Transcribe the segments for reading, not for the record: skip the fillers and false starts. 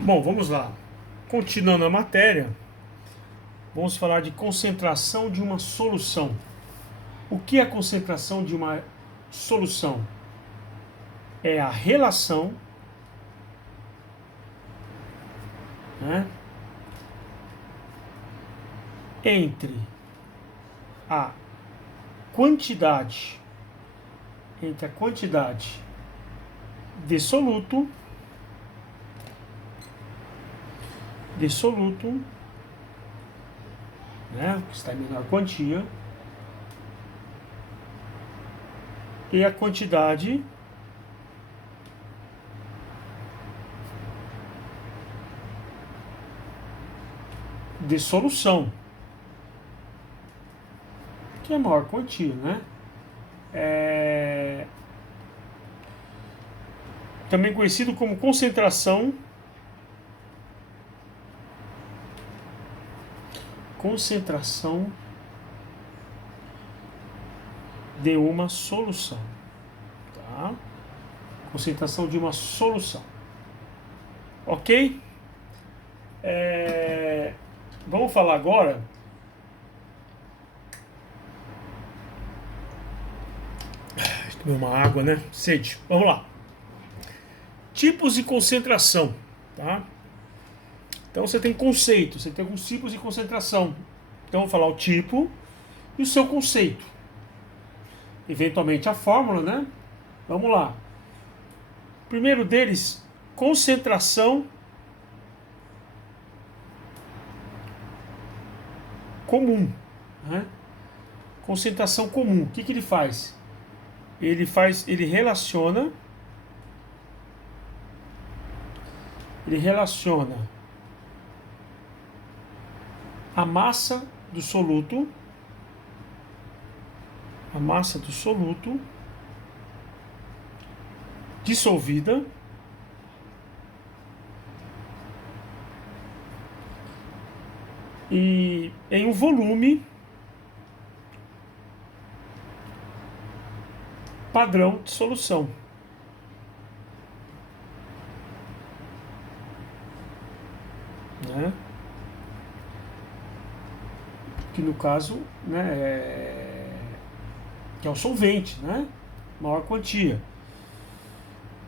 Bom, vamos lá. Continuando a matéria, vamos falar de concentração de uma solução. O que é a concentração de uma solução? É a relação, né, entre a quantidade, de soluto, né, que está em menor quantia, e a quantidade de solução, que é a maior quantia, né? Também conhecido como concentração de uma solução, tá? Concentração de uma solução, ok? Vamos falar agora tomar uma água, né? Sede. Vamos lá. Tipos de concentração, tá? Então você tem conceito, você tem alguns tipos de concentração. Então vamos falar o tipo e o seu conceito. Eventualmente a fórmula, né? Vamos lá. Primeiro deles, concentração comum, né? Concentração comum. O que ele faz? Ele relaciona a massa do soluto dissolvida e em um volume padrão de solução. Né? Que no caso, né, que é o solvente, né? Maior quantia.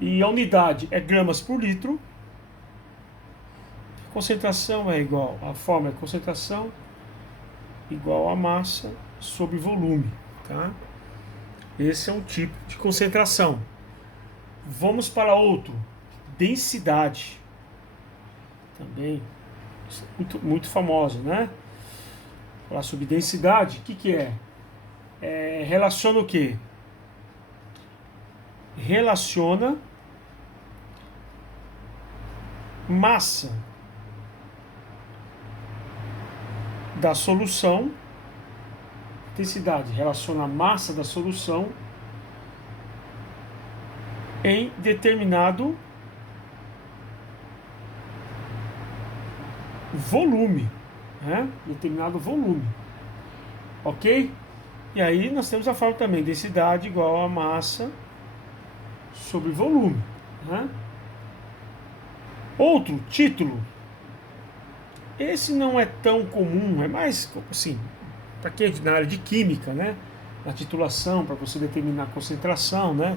E a unidade é gramas por litro. Concentração é igual, a fórmula é concentração igual a massa sobre volume, tá? Esse é um tipo de concentração. Vamos para outro, densidade. Também muito famoso, né? Falar sobre densidade, o que é? Relaciona o quê? Relaciona massa da solução, densidade relaciona a massa da solução em determinado volume, né? Determinado volume, ok? E aí nós temos a fórmula também, densidade igual a massa sobre volume, né? Outro título, esse não é tão comum, é mais assim, para quem é na área de química, né? Na titulação, para você determinar a concentração, né?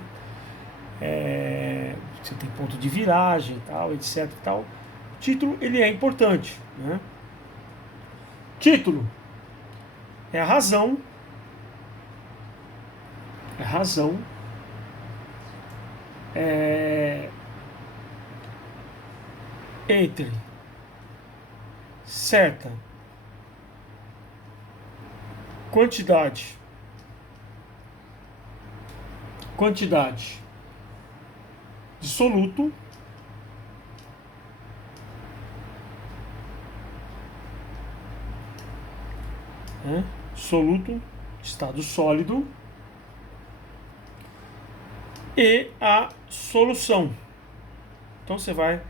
Você tem ponto de viragem, tal, etc. Tal. O título ele é importante, né? Título é a razão entre certa quantidade de soluto né? Soluto, estado sólido, e a solução. Então você vai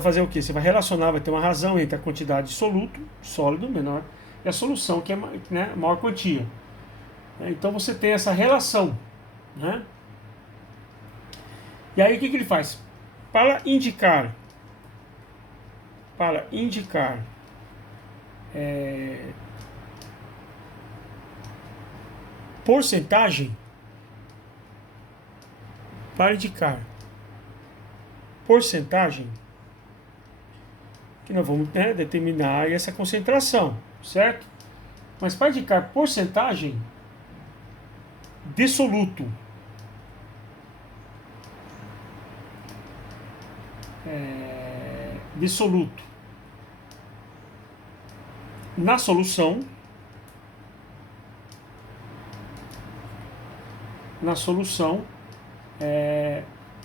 fazer o quê? Você vai relacionar, vai ter uma razão entre a quantidade de soluto, sólido, menor, e a solução, que é, né, maior quantia. Então você tem essa relação, né? E aí o que ele faz? Para indicar para indicar porcentagem, para indicar porcentagem, que nós vamos, né, determinar essa concentração, certo? Mas para indicar porcentagem de soluto, na solução,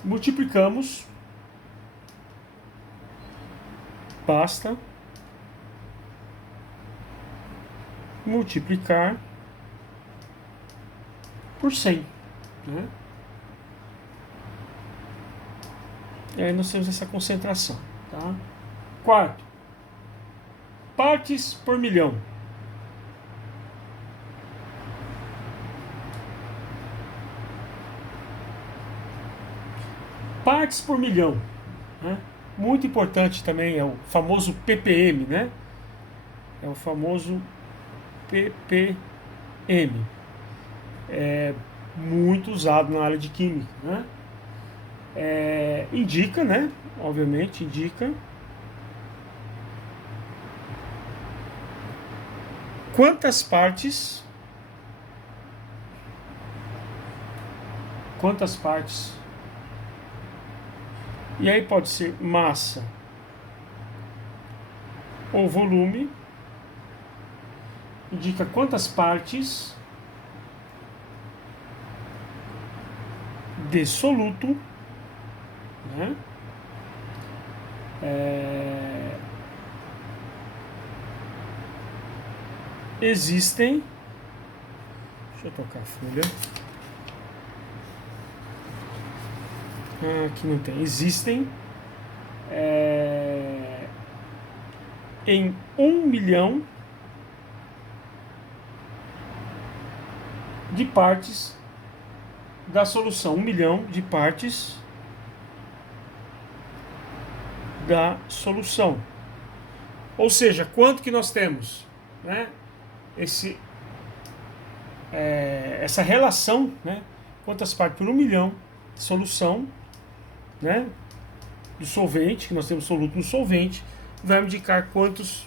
multiplicamos, basta multiplicar por 100, né? E aí nós temos essa concentração, tá? Quarto, partes por milhão. Partes por milhão, né? Muito importante também é o famoso ppm, né? É o famoso ppm. É muito usado na área de química, né? Indica, né? Obviamente indica quantas partes e aí pode ser massa ou volume, indica quantas partes de soluto, né, existem. Deixa eu tocar a folha. Aqui não tem. Existem em 1 milhão de partes da solução. 1 milhão de partes da solução. Ou seja, quanto que nós temos, né? Essa relação, né? Quantas partes por 1 milhão de solução, né, do solvente, que nós temos soluto no solvente, vai me indicar quantos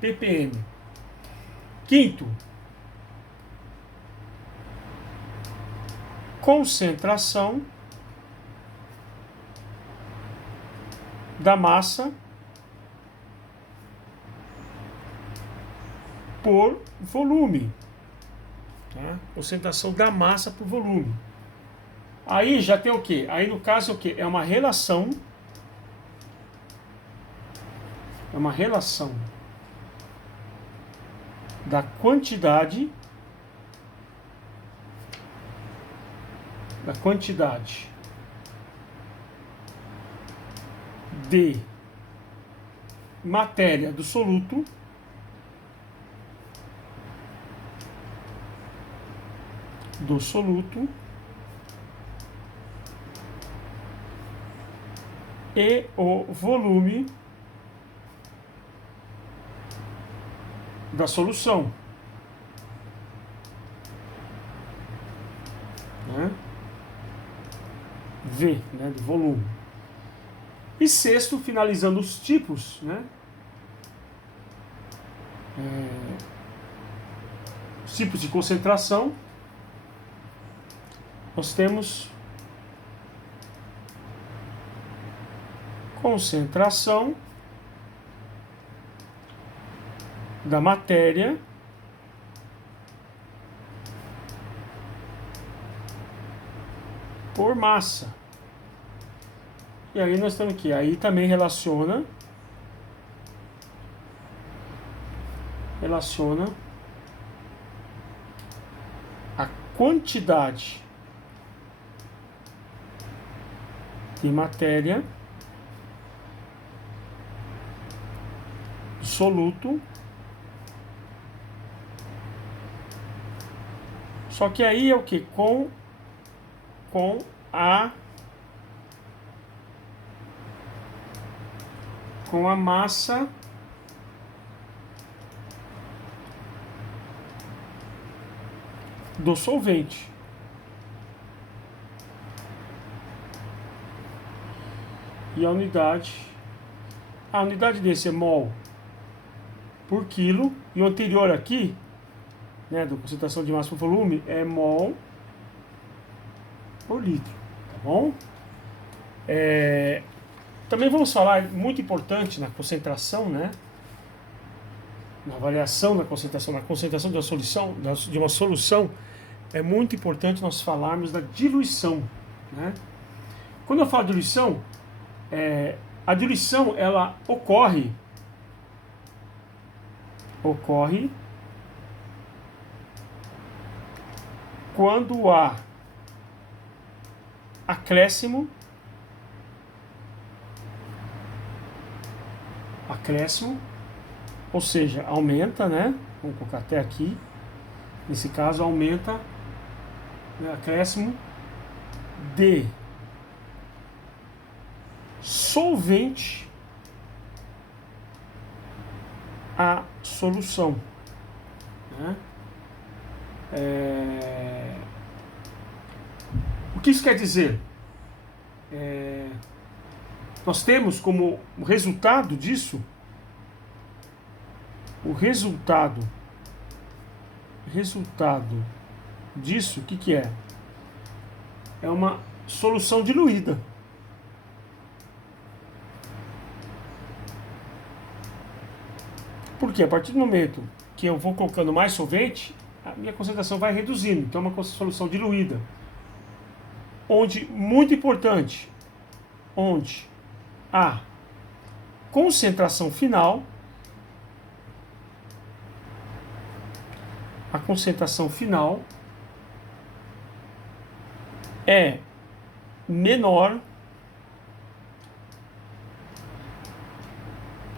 ppm. Quinto, concentração da massa por volume, tá? Concentração da massa por volume. Aí já tem o quê? Aí no caso é o quê? É uma relação. É uma relação da quantidade de matéria do soluto e o volume da solução, né? V, né, do volume. E sexto, finalizando os tipos, né? Os tipos de concentração, nós temos concentração da matéria por massa. E aí nós temos aqui, aí também relaciona a quantidade de matéria soluto, só que aí é o que? Com a com a massa do solvente. E a unidade desse é mol por quilo, e o anterior aqui, né, da concentração de massa por volume, é mol por litro, tá bom? Também vamos falar, muito importante na concentração, né, na variação da concentração, na concentração de uma solução, é muito importante nós falarmos da diluição, né? Quando eu falo de diluição, a diluição ela ocorre quando há acréscimo, ou seja, aumenta, né? Vamos colocar até aqui. Nesse caso, aumenta, né, acréscimo de solvente à solução, né? O que isso quer dizer? Nós temos como resultado disso, o resultado disso, o que é? É uma solução diluída. Porque a partir do momento que eu vou colocando mais solvente, a minha concentração vai reduzindo. Então é uma solução diluída. Onde, muito importante, onde a concentração final é menor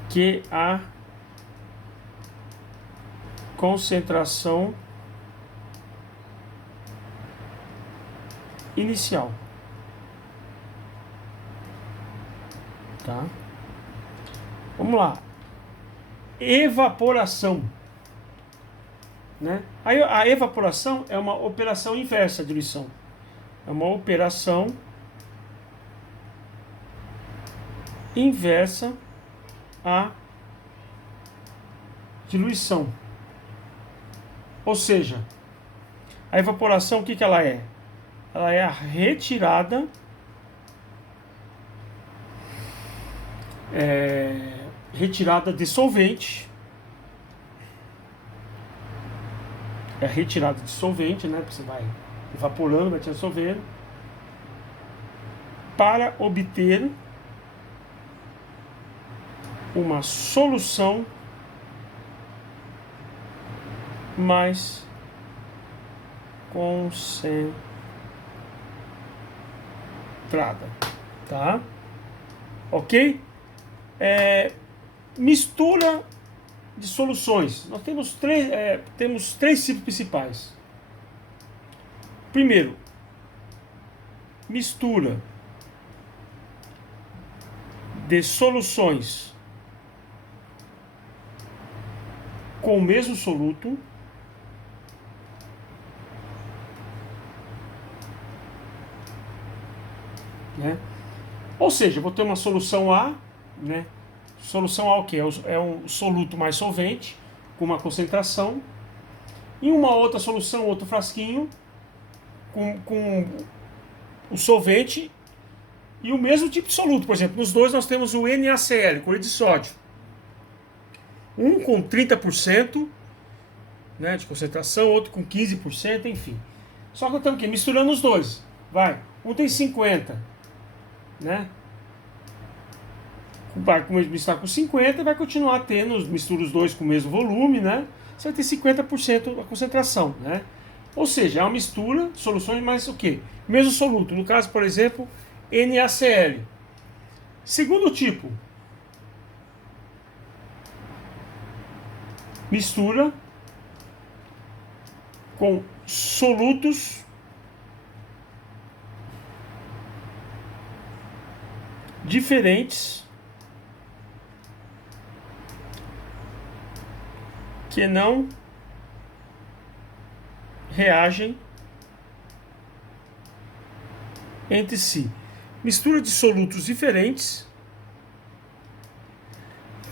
que a concentração inicial, tá? Vamos lá. Evaporação, né? A evaporação é uma operação inversa à diluição. É uma operação inversa à diluição. Ou seja, a evaporação, o que ela é? Ela é a retirada de solvente. É a retirada de solvente, né? Você vai evaporando, vai dissolvendo, para obter uma solução mais concentrada, tá? Ok? Mistura de soluções. Nós temos três tipos principais. Primeiro, mistura de soluções com o mesmo soluto, né? Ou seja, eu vou ter uma solução A, né? Solução A o que? É um soluto mais solvente, com uma concentração, e uma outra solução, outro frasquinho, com o solvente e o mesmo tipo de soluto. Por exemplo, nos dois nós temos o NaCl, cloreto de sódio. Um com 30%, né, de concentração, outro com 15%, enfim. Só que eu estamos aqui misturando os dois. Vai, um tem 50%, né? Vai misturar com 50% e vai continuar tendo, mistura os dois com o mesmo volume, né? Você vai ter 50% da concentração, né? Ou seja, é uma mistura, soluções, mas o quê? Mesmo soluto. No caso, por exemplo, NaCl. Segundo tipo, mistura com solutos diferentes que não reagem entre si. Mistura de solutos diferentes.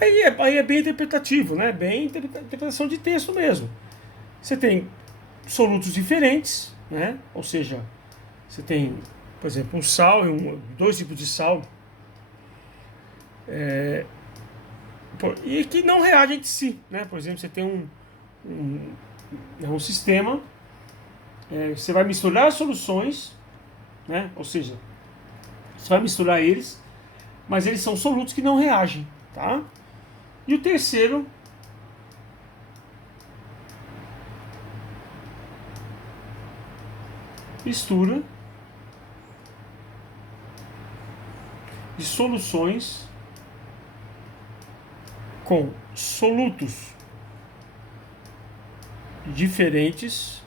Aí é bem interpretativo, né? Bem interpretação de texto mesmo. Você tem solutos diferentes, né? Ou seja, você tem, por exemplo, um sal e dois tipos de sal, e que não reagem entre si, né? Por exemplo, você tem um sistema, você vai misturar as soluções, né? Ou seja, você vai misturar eles, mas eles são solutos que não reagem, tá? E o terceiro mistura de soluções com solutos diferentes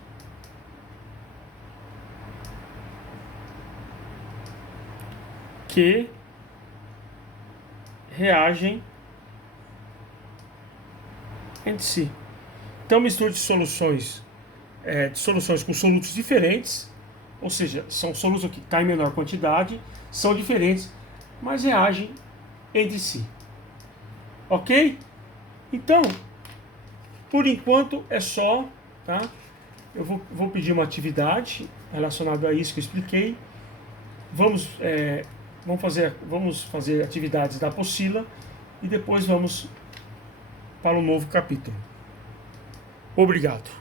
que reagem entre si. Então, mistura de soluções com solutos diferentes, ou seja, são solutos que estão em menor quantidade, são diferentes, mas reagem entre si. Ok? Então, por enquanto é só, tá? Eu vou pedir uma atividade relacionada a isso que eu expliquei. Vamos fazer atividades da apostila e depois vamos para um novo capítulo. Obrigado.